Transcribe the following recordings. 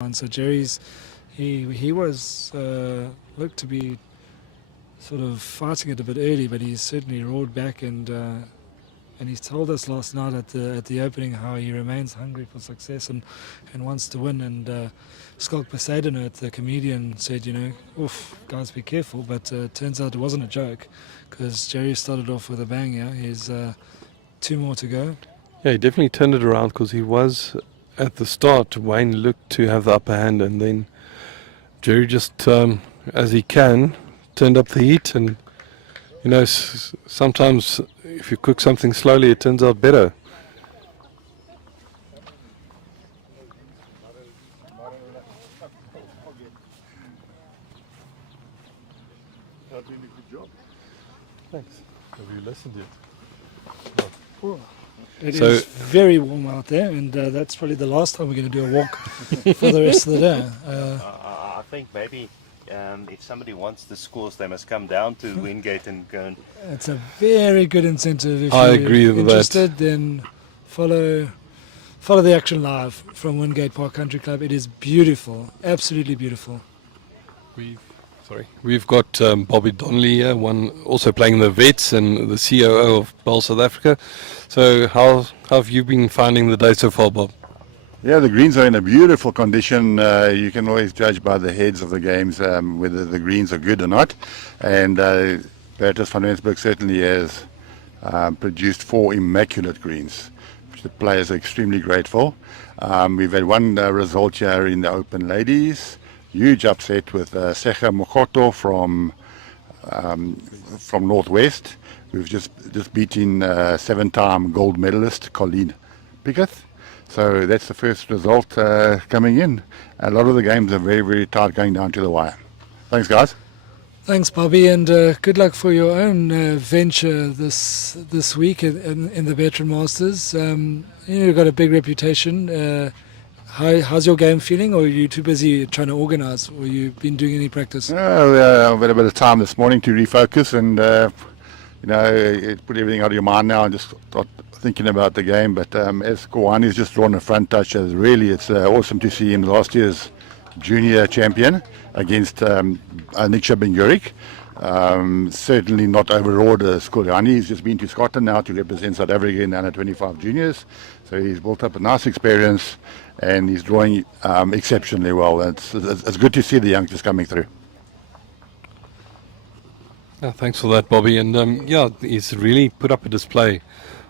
And so Jerry's, he was looked to be sort of fighting it a bit early, but he certainly roared back and he's told us last night at the opening how he remains hungry for success and wants to win. And Skulk Poseidon, the comedian, said, oof, guys, be careful. But turns out it wasn't a joke, because Jerry started off with a bang here. He's 2 more to go. Yeah, he definitely turned it around, because he was, at the start, Wayne looked to have the upper hand, and then Jerry just, as he can, turned up the heat. And sometimes if you cook something slowly, it turns out better. Doing a good job. Thanks. Have you listened yet? It is very warm out there, and that's probably the last time we're going to do a walk for the rest of the day. I think maybe if somebody wants the scores, they must come down to Wingate and go and... It's a very good incentive. If I you're agree with interested, then follow the action live from Wingate Park Country Club. It is beautiful, absolutely beautiful. We've got Bobby Donnelly here, one also playing the Vets and the COO of Bowl South Africa. So how have you been finding the day so far, Bob? Yeah, the greens are in a beautiful condition. You can always judge by the heads of the games whether the greens are good or not. And Bertus van Rensburg certainly has produced 4 immaculate greens, which the players are extremely grateful. We've had one result here in the Open Ladies. Huge upset with Secha Mokoto from Northwest. We've just beaten 7-time gold medalist Colleen Pickett. So that's the first result coming in. A lot of the games are very, very tight, going down to the wire. Thanks, guys. Thanks, Bobby, and good luck for your own venture this week in the Veteran Masters. You've got a big reputation. How's your game feeling, or are you too busy trying to organise, or you been doing any practice? I've had a bit of time this morning to refocus and put everything out of your mind now and just start thinking about the game. But as Kowani's just drawn a front touch, it's awesome to see him, last year's junior champion, against Niksha Bengurik. Certainly not overawed Kowani. He's just been to Scotland now to represent South Africa in the under 25 juniors. So he's built up a nice experience and he's drawing exceptionally well. It's good to see the youngsters coming through. Thanks for that, Bobby. And he's really put up a display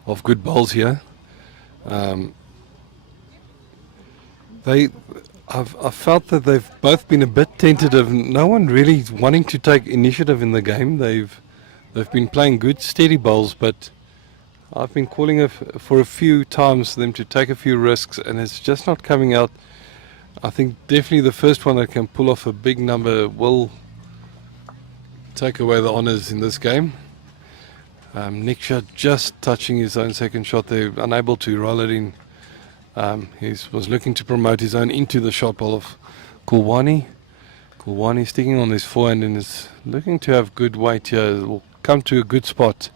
of good bowls here. I've felt that they've both been a bit tentative. No one really wanting to take initiative in the game. They've been playing good, steady bowls, but I've been calling for a few times for them to take a few risks, and it's just not coming out. I think definitely the first one that can pull off a big number will take away the honours in this game. Niksha just touching his own second shot there, unable to roll it in. He was looking to promote his own into the shot ball of Kowani. Kowani sticking on his forehand and is looking to have good weight here. Will come to a good spot.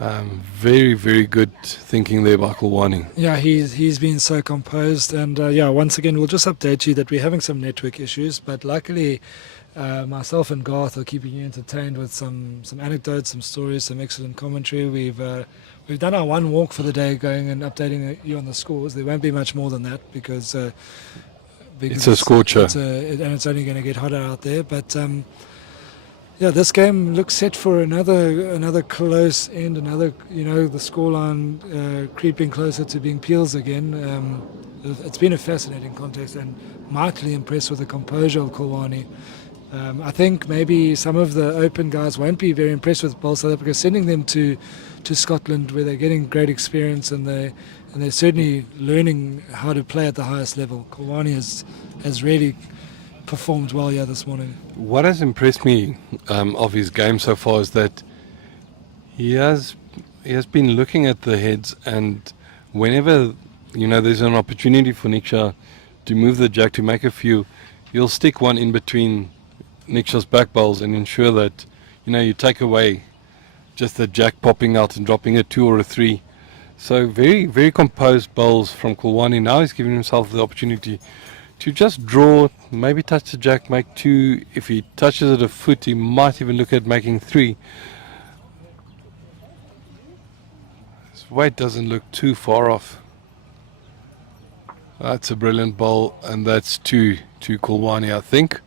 Very, very good thinking there by Kowani. Yeah, he's been so composed, and once again we'll just update you that we're having some network issues, but luckily myself and Garth are keeping you entertained with some anecdotes, some stories, some excellent commentary. We've done our one walk for the day, going and updating you on the scores. There won't be much more than that because it's a scorcher, and it's only going to get hotter out there. But this game looks set for another close end. The scoreline creeping closer to being peels again. It's been a fascinating contest, and mightily impressed with the composure of Kowani. I think maybe some of the open guys won't be very impressed with Bowl South Africa sending them to Scotland, where they're getting great experience and they're certainly learning how to play at the highest level. Kowani has really performed well here this morning. What has impressed me of his game so far is that he has been looking at the heads, and whenever there's an opportunity for Niksha to move the jack to make a few, he'll stick one in between Niksha's back bowls and ensure that you take away just the jack popping out and dropping a 2 or a 3. So very, very composed bowls from Kowani. Now he's giving himself the opportunity to just draw, maybe touch the jack, make 2. If he touches it a foot, he might even look at making 3. His weight doesn't look too far off. That's a brilliant bowl, and that's 2 to Kulwani, I think,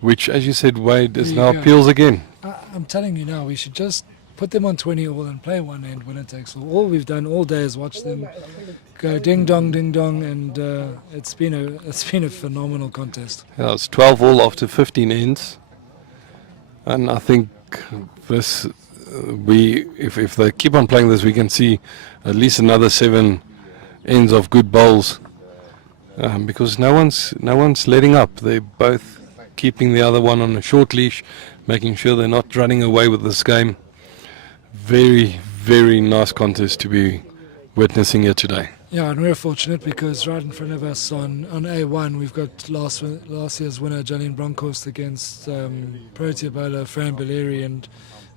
which, as you said, Wade, is There you now go. Peels again. I'm telling you now, we should just put them on 20 all and play one end, winner takes all. All we've done all day is watch them go ding dong, and it's been a phenomenal contest. Yeah, it's 12 all after 15 ends, and I think this if they keep on playing this, we can see at least another 7 ends of good bowls, because no one's letting up. They're both keeping the other one on a short leash, making sure they're not running away with this game. Very, very nice contest to be witnessing here today. Yeah, and we're fortunate because right in front of us on A1 we've got last year's winner Jolene Bronkhorst against Protea bowler Fran Belleri, and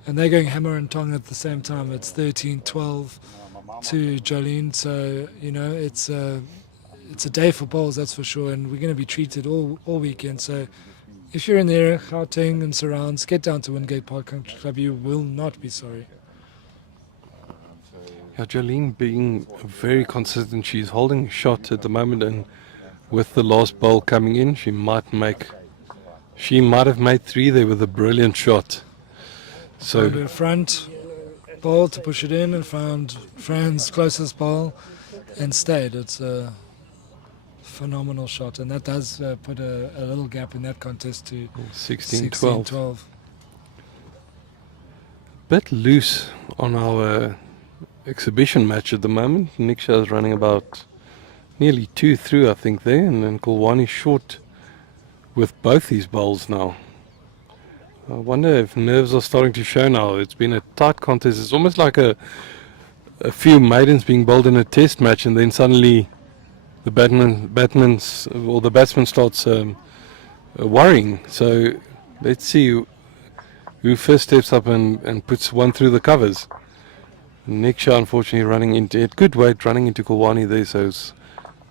they're going hammer and tong at the same time. It's 13-12 to Jolene, so you know it's a day for bowls, that's for sure, and we're going to be treated all weekend. So if you're in there, Gauteng and surrounds, get down to Wingate Park Country Club. You will not be sorry. Yeah, Jolene being very consistent. She's holding shot at the moment, and with the last bowl coming in, she might have made 3 there with a brilliant shot. So Found her front bowl to push it in and found Fran's closest bowl and stayed. It's a phenomenal shot, and that does put a little gap in that contest to 16-12. 16-12. Bit loose on our exhibition match at the moment. Niksha is running about nearly 2 through, I think, there, and then Kulwani short with both these bowls now. I wonder if nerves are starting to show now. It's been a tight contest. It's almost like a few maidens being bowled in a test match, and then suddenly the batsman starts worrying. So let's see who first steps up and puts one through the covers. Niksha unfortunately running into it. Good weight running into Kulwani there, so it's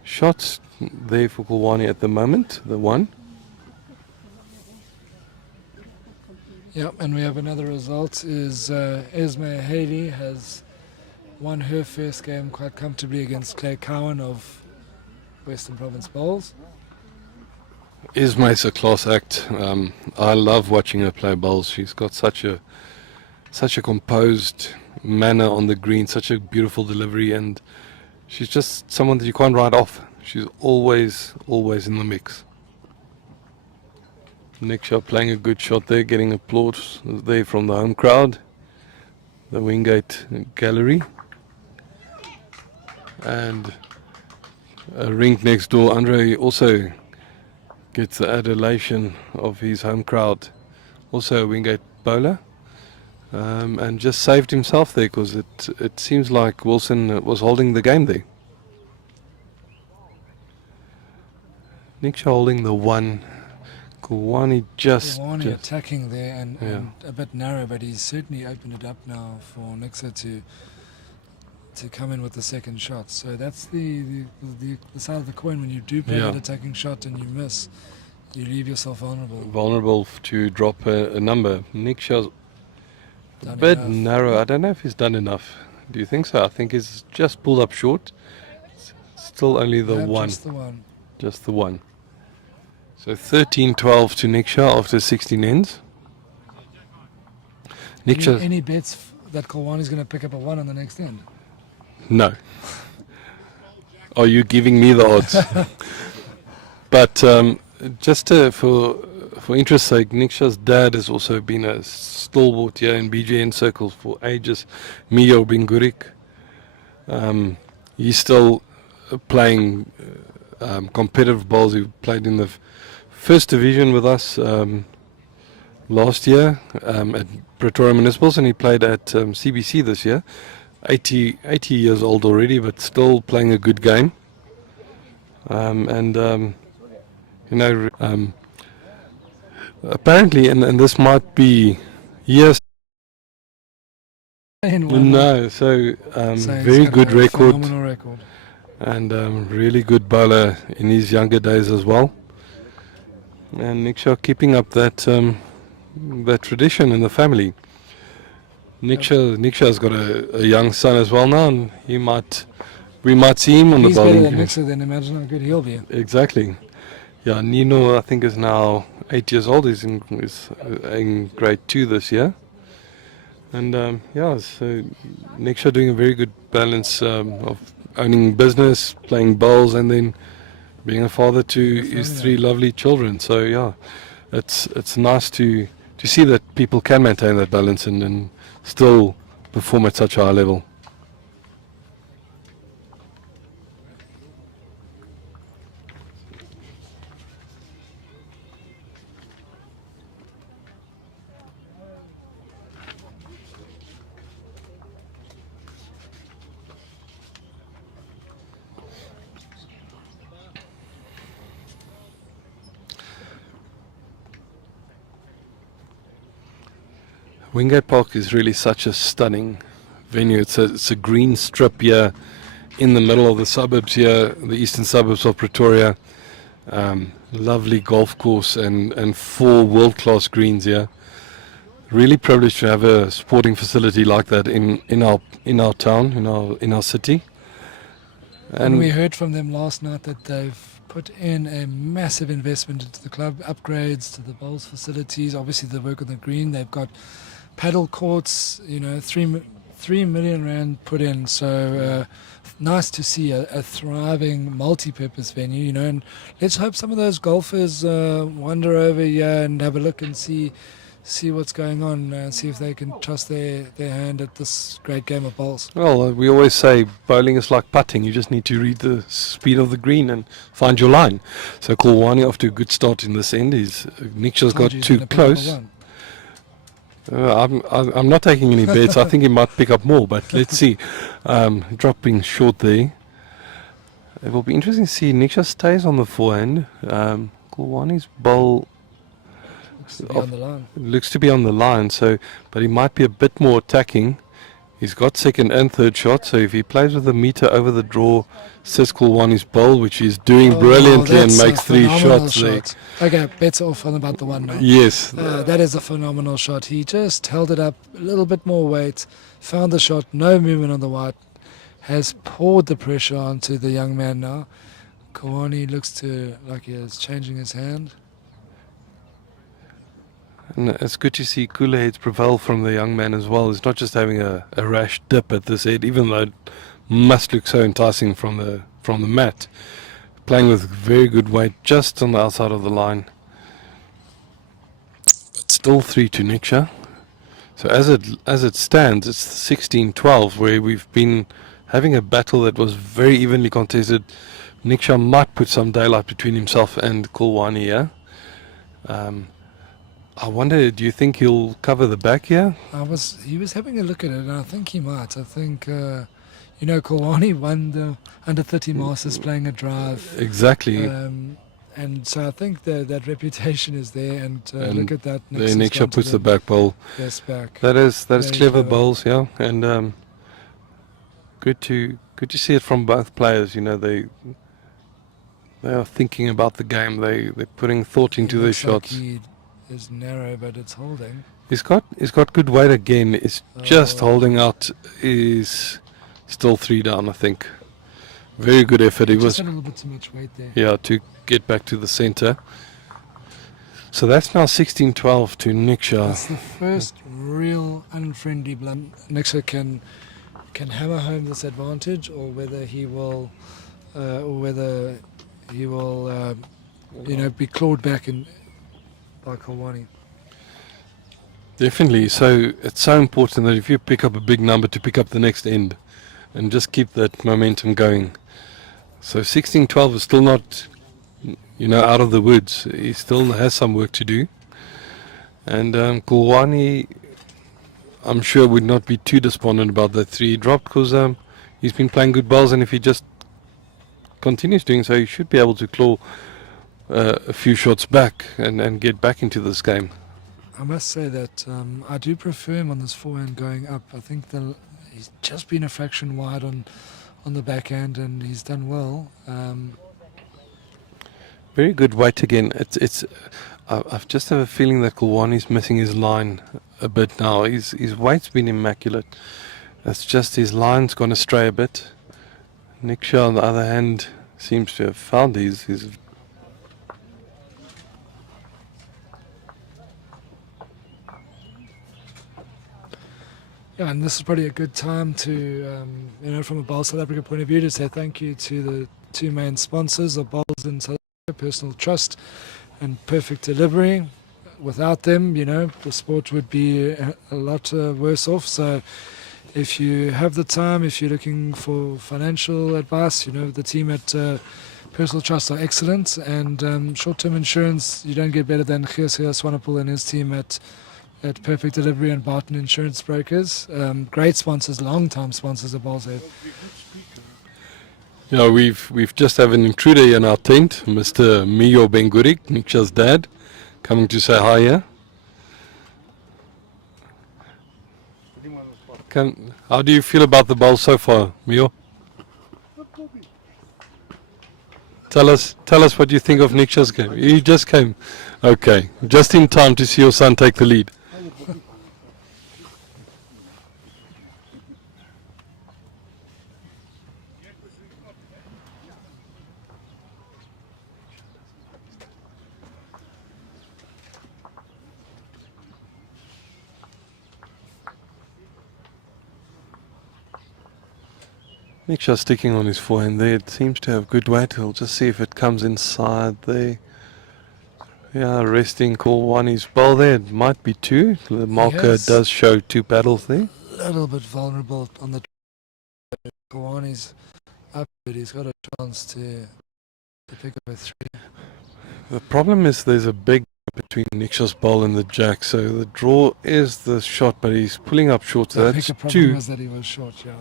shots there for Kulwani at the moment, the one. Yep, and we have another result is Esme Haley has won her first game quite comfortably against Claire Cowan of Western Province Bowls. Isma's a class act. I love watching her play bowls. She's got such a composed manner on the green, such a beautiful delivery, and she's just someone that you can't write off. She's always in the mix. Niksha playing a good shot there, getting applause there from the home crowd, the Wingate gallery, and a rink next door. Andre also gets the adulation of his home crowd, also a Wingate bowler, and just saved himself there because it seems like Wilson was holding the game there. Niksha holding the one. Kulwani just attacking there and a bit narrow, but he's certainly opened it up now for Nixa to come in with the second shot. So that's the side of the coin. When you do play that attacking shot and you miss, you leave yourself vulnerable to drop a number. Niksha's a bit enough. narrow. I don't know if he's done enough. Do you think so? I think he's just pulled up short. Still only the one. Just the one. So 13-12 to Niksha after 16 ends. Niksha. Any bets that Kulwani's going to pick up a 1 on the next end? No. Are you giving me the odds? But just for interest's sake, Niksha's dad has also been a stalwart here in BJN circles for ages. Mio Bingurik. He's still playing competitive bowls. He played in the first division with us last year at Pretoria Municipals, and he played at CBC this year. 80 years old already, but still playing a good game. Apparently, and this might be years. No, so very good record. Phenomenal record. And really good bowler in his younger days as well. And Niksha keeping up that tradition in the family. Niksha's got a young son as well now, and we might see him on He's the better bowling than green. Mixer, then imagine how good he'll be. Exactly. Yeah, Nino I think is now 8 years old. He's in grade 2 this year. And so Niksha doing a very good balance of owning business, playing bowls, and then being a father to his 3 lovely children. So yeah, it's nice to see that people can maintain that balance and still perform at such a high level. Wingate Park is really such a stunning venue. It's a green strip here in the middle of the suburbs here, the eastern suburbs of Pretoria. Lovely golf course and 4 world-class greens here. Really privileged to have a sporting facility like that in our town, in our city. And we heard from them last night that they've put in a massive investment into the club, upgrades to the bowls facilities, obviously the work on the green. They've got paddle courts, 3 million rand put in. So nice to see a thriving multi-purpose venue, and let's hope some of those golfers wander over here and have a look and see what's going on, see if they can trust their hand at this great game of bowls. Well, we always say bowling is like putting. You just need to read the speed of the green and find your line. So Kulwani off to a good start in this end. Niksha's got too close. I'm not taking any bets. I think he might pick up more, but let's see. Dropping short there. It will be interesting to see. Niksha stays on the forehand. Kulwani's bowl looks to be on the line, but he might be a bit more attacking. He's got second and third shot, so if he plays with a meter over the draw, says Kulwani's bowl, which he's doing brilliantly and makes 3 shots there. Okay, bets off on about the one now. Yes. That is a phenomenal shot. He just held it up, a little bit more weight, found the shot, no movement on the white, has poured the pressure onto the young man now. Kulwani looks like he is changing his hand. And it's good to see cooler heads prevail from the young man as well. He's not just having a rash dip at this head, even though it must look so enticing from the mat. Playing with very good weight just on the outside of the line. But still 3 to Niksha. So as it stands, it's 16-12, where we've been having a battle that was very evenly contested. Niksha might put some daylight between himself and Kulwani here. I wonder, do you think he'll cover the back here? He was having a look at it, and I think he might. I think, Kulwani won the under 30 Masters playing a drive. Exactly. And so I think that reputation is there, and look at that. Niksha puts the back bowl. Yes, back. That is clever bowls, yeah, and good to see it from both players. They are thinking about the game. They're putting thought into their shots. Like is narrow, but it's holding. He's got good weight again. It's just holding out. Is still 3 down, I think. Very good effort. He was a little bit too much weight there. Yeah, to get back to the center. So that's now 16-12 to Niksha. That's the first real unfriendly blunt. Niksha can hammer home this advantage, or whether he will, be clawed back by Kulwani. Definitely. So it's so important that if you pick up a big number, to pick up the next end and just keep that momentum going. So 16-12 is still not, out of the woods. He still has some work to do. And Kulwani, I'm sure, would not be too despondent about that 3 he dropped, because he's been playing good bowls, and if he just continues doing so, he should be able to claw a few shots back and get back into this game. I must say that I do prefer him on this forehand going up. I think he's just been a fraction wide on the backhand, and he's done well. Very good weight again. I've just have a feeling that Kulwani's missing his line a bit now. His weight's been immaculate. It's just his line's gone astray a bit. Nick Shaw, on the other hand, seems to have found his. Yeah, and this is probably a good time to, from a Bowl South Africa point of view, to say thank you to the two main sponsors of Bowls in South Africa, Personal Trust and Perfect Delivery. Without them, the sport would be a lot worse off. So if you have the time, if you're looking for financial advice, the team at Personal Trust are excellent. And short-term insurance, you don't get better than Geersia Swanepoel and his team at Perfect Delivery and Barton Insurance Brokers. Great sponsors, long-time sponsors of Bowls. Yeah, we've just have an intruder in our tent, Mr. Mio Bengurik, Niksha's dad, coming to say hi here. How do you feel about the bowl so far, Mio? Tell us what you think of Niksha's game. You just came. Okay, just in time to see your son take the lead. Niksha sticking on his forehand there. It seems to have good weight. We'll just see if it comes inside there. Yeah, resting Kulwani's bowl there. It might be two. The marker does show two paddles there. A little bit vulnerable on the Kulwani's up, but he's got a chance to pick up a three. The problem is there's a big gap between Niksha's bowl and the jack, so the draw is the shot, but he's pulling up short. So that's the problem two. was that he was short. Yeah,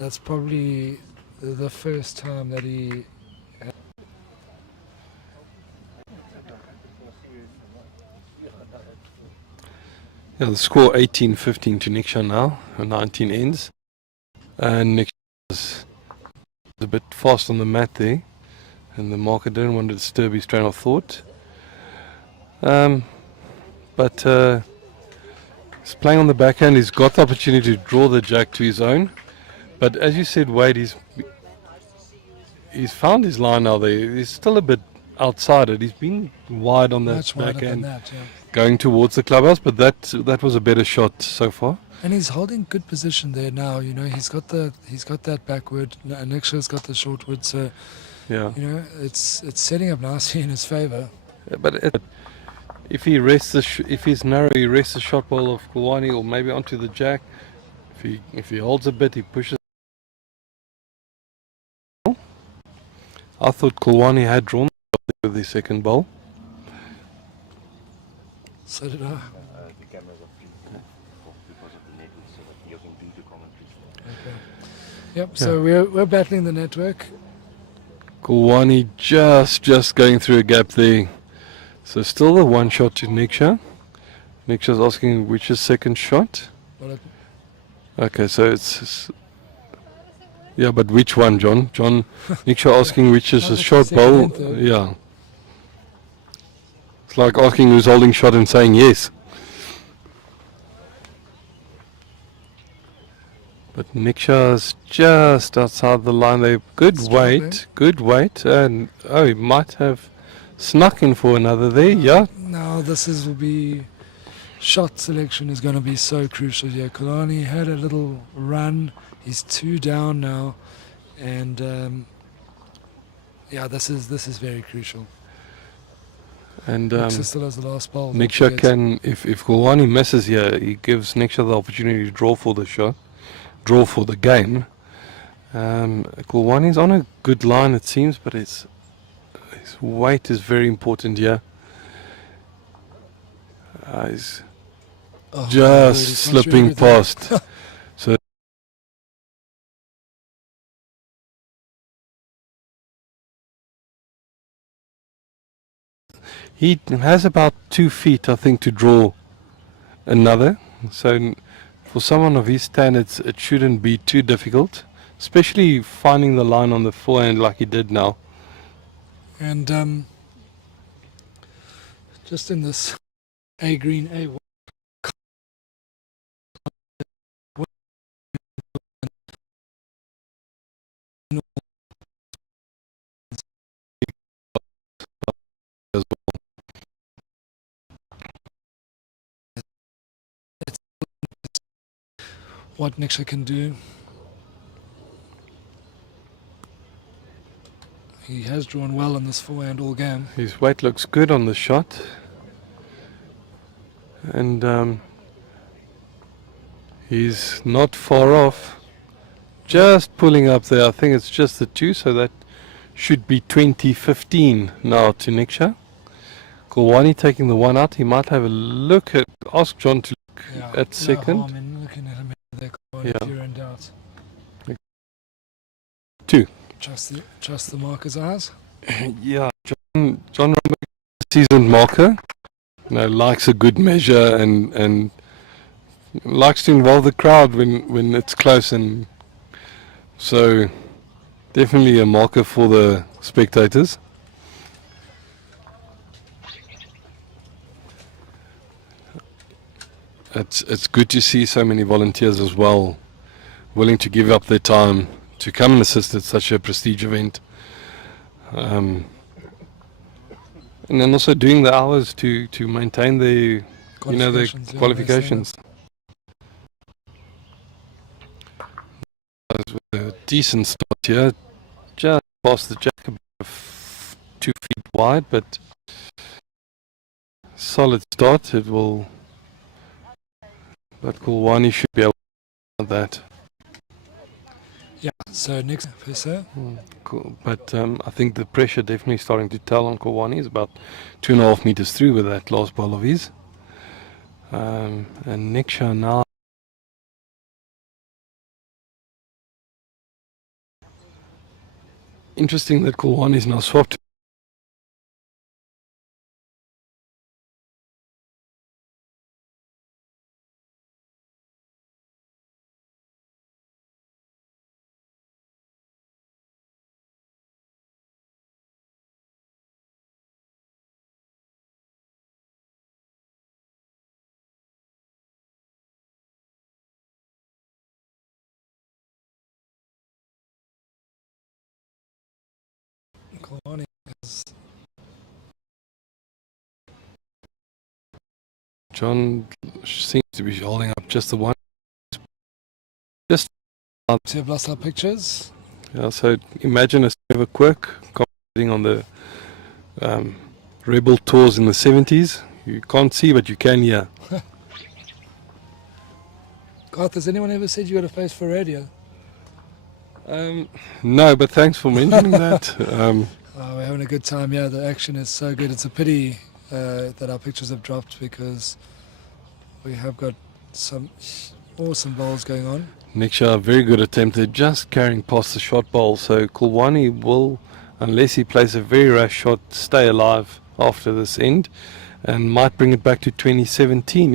that's probably the first time that he. Yeah, the score 18-15 to Niksha now, 19 ends. And Niksha is a bit fast on the mat there, and the marker didn't want to disturb his train of thought. But he's playing on the backhand, he's got the opportunity to draw the jack to his own. But as you said, Wade, he's found his line now there. He's still a bit outside it. He's been wide on that backhand, going towards the clubhouse, but that was a better shot so far. And he's holding good position there now. He's got that backward. Niksha's got the shortward. So yeah, it's setting up nicely in his favour. Yeah, but if he rests if he's narrow, he rests the shot ball of Kulwani or maybe onto the jack. If he holds a bit, he pushes. I thought Kulwani had drawn with the second bowl. So did I. The cameras are free because of the network, so that you can do the commentary. Okay. Yep. Yeah. So we're battling the network. Kulwani just going through a gap there. So still the one shot to Niksha. Niksha's asking which is second shot. Okay, so it's. Yeah, but which one, John? Niksha asking which is a short bowl. Yeah. It's like asking who's holding shot and saying yes. But Niksha's just outside the line there. Good weight. And he might have snuck in for another there, yeah? No, will be. Shot selection is going to be so crucial here. Kulwani had a little run. He's 2 down now, and this is very crucial. And Niksha still has the last ball. Niksha can, if Kulwani misses here, he gives Niksha the opportunity to draw for the shot, draw for the game. Kulwani's on a good line, it seems, but his weight is very important here. He's just slipping past. So he has about 2 feet, I think, to draw another. So for someone of his standards, it shouldn't be too difficult, especially finding the line on the forehand like he did now. And just in this A green, A white, as what Niksha can do. He has drawn well in this forehand all game. His weight looks good on the shot, and he's not far off. Just pulling up there. I think it's just the two, so that should be 20-15 now to Niksha. Kulwani taking the one out. He might have a look at. Ask John to look at second. No harm in looking at him there, Yeah. if you're in doubt. Two. Trust the marker's eyes. Yeah, John Romberg, seasoned marker, likes a good measure and likes to involve the crowd when it's close, and so definitely a marker for the spectators. It's good to see so many volunteers as well, willing to give up their time to come and assist at such a prestige event. And then also doing the hours to maintain the qualifications. With a decent start here, just past the jack, about 2 feet wide, but solid start. But Kulwani should be able to do that. Yeah, so next per se. Cool. But I think the pressure definitely starting to tell on Kulwani. He's about 2.5 meters through with that last ball of his. And Niksha now. Interesting that Kulwani is now swapped. Kalani is John seems to be holding up just the one. to have lost our pictures. Yeah, so imagine a silver quirk competing on the Rebel tours in the 70s. You can't see, but you can hear. Garth, has anyone ever said you got a face for radio? No, but thanks for mentioning that. We're having a good time. Yeah, the action is so good. It's a pity that our pictures have dropped because we have got some awesome bowls going on. Niksha, very good attempt. They're just carrying past the shot bowl, so Kulwani will, unless he plays a very rash shot, stay alive after this end, and might bring it back to 2017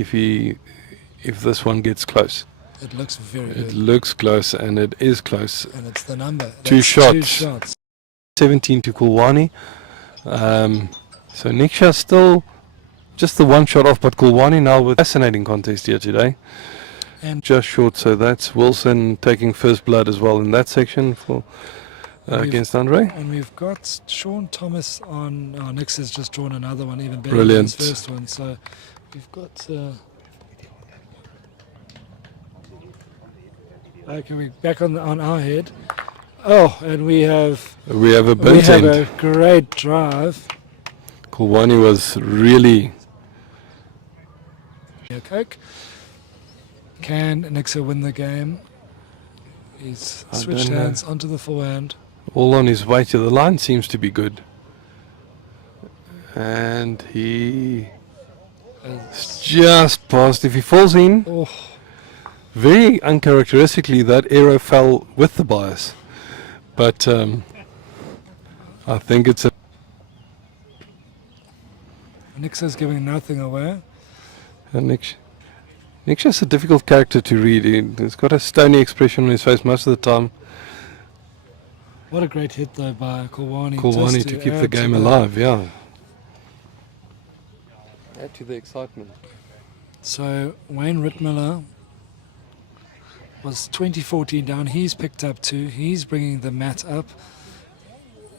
if this one gets close. It looks very It good. looks close, and it is close. And it's the number. Two That's shots. 2 shots. 17 to Kulwani. So Niksha still just the one shot off, but Kulwani now with a fascinating contest here today. And Just short, so that's Wilson taking first blood as well in that section for We've- against Andre. And we've got Sean Thomas on. Nix has just drawn another one, even better Brilliant. than his first one. So we've got. Okay, we're back on our head. Oh, and we have We have a bent a end. great drive. Kulwani was really Yeah, Coke. Can Nixa win the game? He's I switched don't know. hands onto the forehand. all on his way to the line. Seems to be good, and he just passed. If he falls in, Oh, very uncharacteristically, that arrow fell with the bias. But I think it's a Nixa's giving nothing away. Niksha's a difficult character to read. He's got a stony expression on his face most of the time. What a great hit though by Kulwani. Kulwani just to keep the add game that. alive, yeah. Add to the excitement. So Wayne Rittmiller was 2014 down. He's picked up 2. He's bringing the mat up.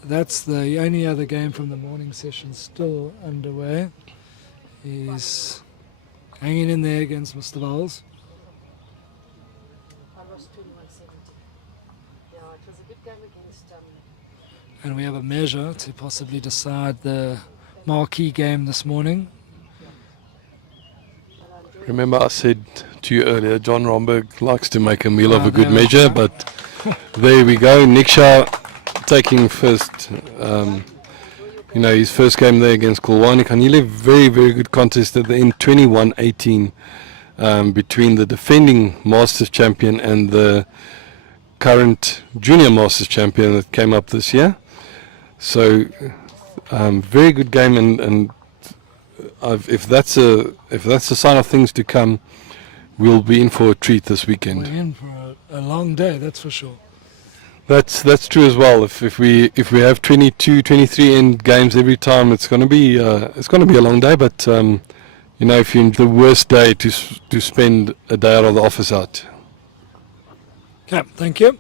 That's the only other game from the morning session still underway. He's hanging in there against Mr. Bowles. I lost 21-70. Yeah, it was a good game against. And we have a measure to possibly decide the marquee game this morning. Remember I said to you earlier, John Romberg likes to make a meal of Ah, a good there we measure, go. but there we go. Niksha taking first, his first game there against Kulwani. Kanile, very, very good contest at the end, 21-18, between the defending Masters champion and the current Junior Masters champion that came up this year. So, very good game, and if that's a sign of things to come, we'll be in for a treat this We're weekend. in for a long day, that's for sure. That's true as well. If we have 22, 23 end games every time, it's going to be a long day. But if you're in the worst day to spend a day out of the office out. Okay, thank you.